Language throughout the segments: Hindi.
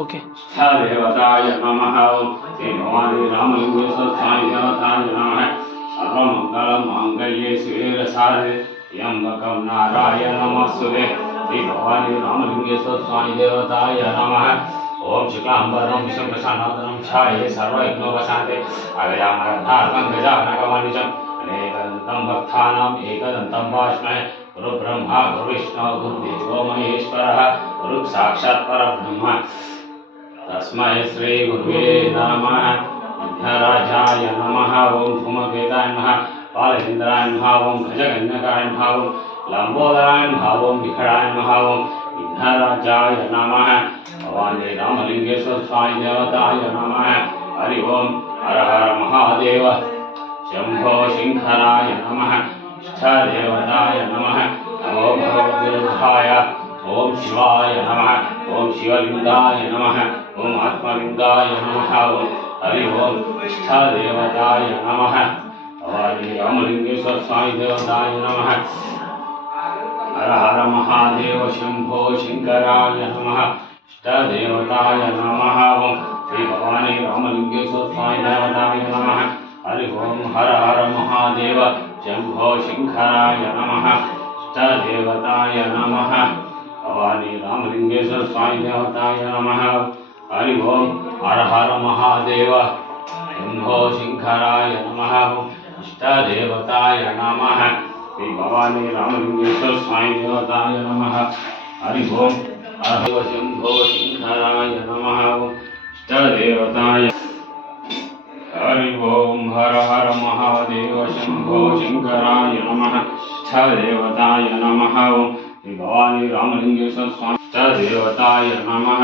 ओके। देवताय नमः। श्री भवानी रामलिंगेश्वर स्वामी देवताय नमः। सर्वमंगलमांगल्ये शिवे साधे त्र्यंबकं नारायणं नमस्ते। श्री भवानी रामलिंगेश्वर स्वामी देवताय नमः। ओम शुक्लांबरं विष्णुं प्रसन्नवदनं ध्याये सर्वविघ्नोपशान्ते। अभयं गजानकमनिचं अनेकदन्तं भक्तानाम् एकदन्तं भास्महे। गुरु ब्रह्मा गुरु विष्णु गुरुदेवो महेश्वरः गुरु साक्षात् परब्रह्म तस्मै श्री गुरुवे नमः। विघ्नराजाय नमः। ओम धूमकेताय नमः। बालेन्द्राय नमः। ओम गजगण्यकाय नमः। ओम लंबोदराय नमः। ओम विकटाय नमः। ओम विघ्नराजाय नमः। भवानी रामलिंगेश्वर स्वामी देवताय नमः। हरि ओम। हर हर महादेव। शंभो शंकराय नमः। इष्टदेवताय नमः। नमो भगवते रुद्राय। ओम शिवाय नमः। ओम शिवलिंगाय नमः। ओम आत्मलिंगाय नमः। ओम हरि ओम। इष्टदेवताय नमः। भवानी रामलिंगेश्वर स्वामी देवताय नमः। हर हर महादेव। शंभो शंकराय नमः। इष्टदेवताय नमः। ओम श्री भवानी रामलिंगेश्वर स्वामी देवताय नमः। हरि ओम। हर हर महादेव। शंभो शंकराय नमः। इष्टदेवताय नमः। भवानी रामलिंगेश्वर स्वामी देवताय नमः। हरि ओम। हर हर महादेव। शंभो शंकराय नमः। इष्टदेवताय नमः। श्री भवानी रामलिंगेश्वर स्वामी देवताय नमः। हरि ओम। हर शंभो शंकराय नमः। इष्टदेवताय। हरि ओम। हर हर महादेव। शंभो शंकराय नमः। इष्टदेवताय नमः। ओम श्री भवानी रामलिंगेश्वर स्वामी इष्टदेवताय नमः।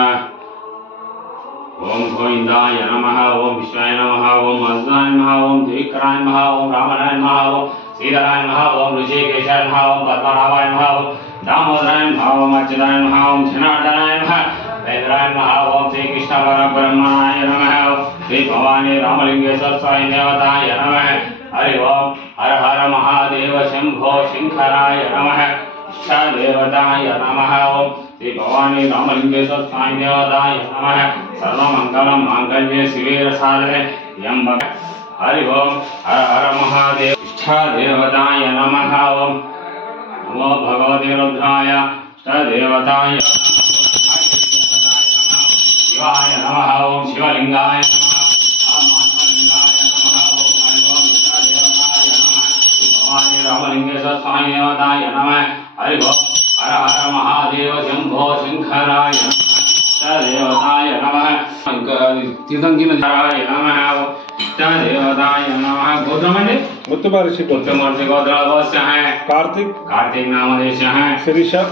ओम गोविंदाय नमः। ओम विष्णाय नमः। ओम अर्जुनाय नमः। ओम त्रिविक्रमाय नमः। ओम रामाय नमः। ओम श्रीधराय नमः। ओम ऋषिकेशाय नमः। ओम पद्मनाभाय नमः। ओम दामोदराय नमः। ओम अच्युताय नमः। ओम जनार्दनाय नमः। वेदराय नमः। ओम श्री कृष्ण परब्रह्मणाय नमः। श्री भवानी रामलिंगेश्वर स्वामी देवताय नमः। हरि ओम। हर हर महादेव। शंभो शंकराय नमः। इष्टदेवताय नमः। ओम श्री भवानी रामलिंगेश्वर स्वामी देवताय नमः। सर्वमंगलम मांगल्ये शिवे साधने त्र्यंबक। हरि ओम। हर हर महादेव। इष्टदेवताय नमः। ओम नमो भगवते रुद्राय। इष्टदेवताय शिवाय नमः। ओम शिवलिंगाय नमः। ओम आत्मलिंगाय नमः। ओम हरि ओम। इष्टदेवताय नमः। श्री भवानी रामलिंगेश्वर स्वामी देवताय नमः। हरि ओम। हर हर महादेव। शंभो शंकराय इष्टदेवताय नमः। तीर्थंकिराय नमः। इष्टदेवताय नमः। गोत्रमंडे मुत्तुमहर्षि मुत्तुमहर्षि गोत्रवस्य है। कार्तिक नामदेश है। शिरीषा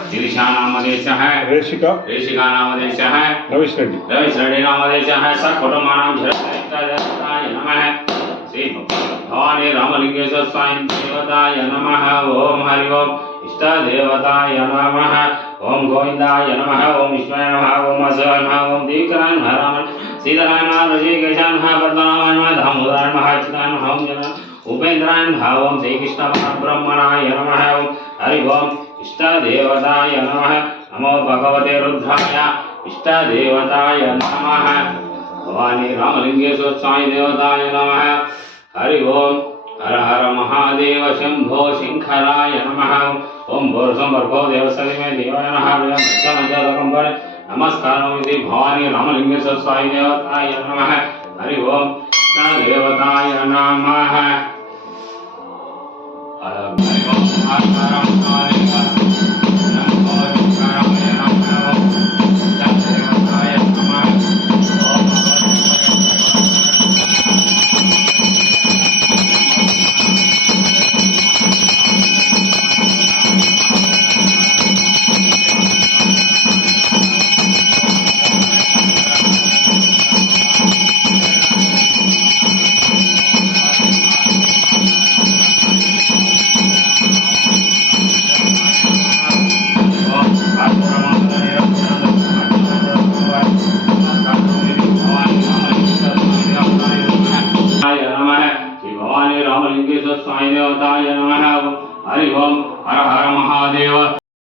नामदेश है। रेशिका नामदेश है। रविश रेड्डी नामदेश है। सकुटुंबानां इष्टदेवताय नमः। श्री भवानी रामलिंगेश्वर स्वामी देवताय नमः। ओम हरि ओम। इष्टदेवताय नमः। ओम गोविंदाय नमः। ओम विष्णुवे नमः। ओम वासुदेवाय नमः। ओम त्रिविक्रमाय नमः। रामाय श्रीधराय नमः। ऋषिकेशाय नमः। पद्मनाभाय नमः। दामोदराय नमः। अच्युताय नमः। ओम उपेन्द्राय नमः। ओम श्री कृष्ण परब्रह्मणाय नमः। ओम हरि ओम। इष्टदेवताय नमः। नमो भगवते रुद्राय। इष्टदेवताय नमः। भवानी रामलिंगेश्वर स्वामी देवताय नमः। हरि ओम। हर हर महादेव। शंभो शंकराय नमः। ओम भोरसं भर्गो देवस्य मे देवाय नमः। नमस्कारोमि भवानी रामलिंगेश्वर स्वामी देवताय नमः। हरि ओम। देवताय नमः। हरि ओम।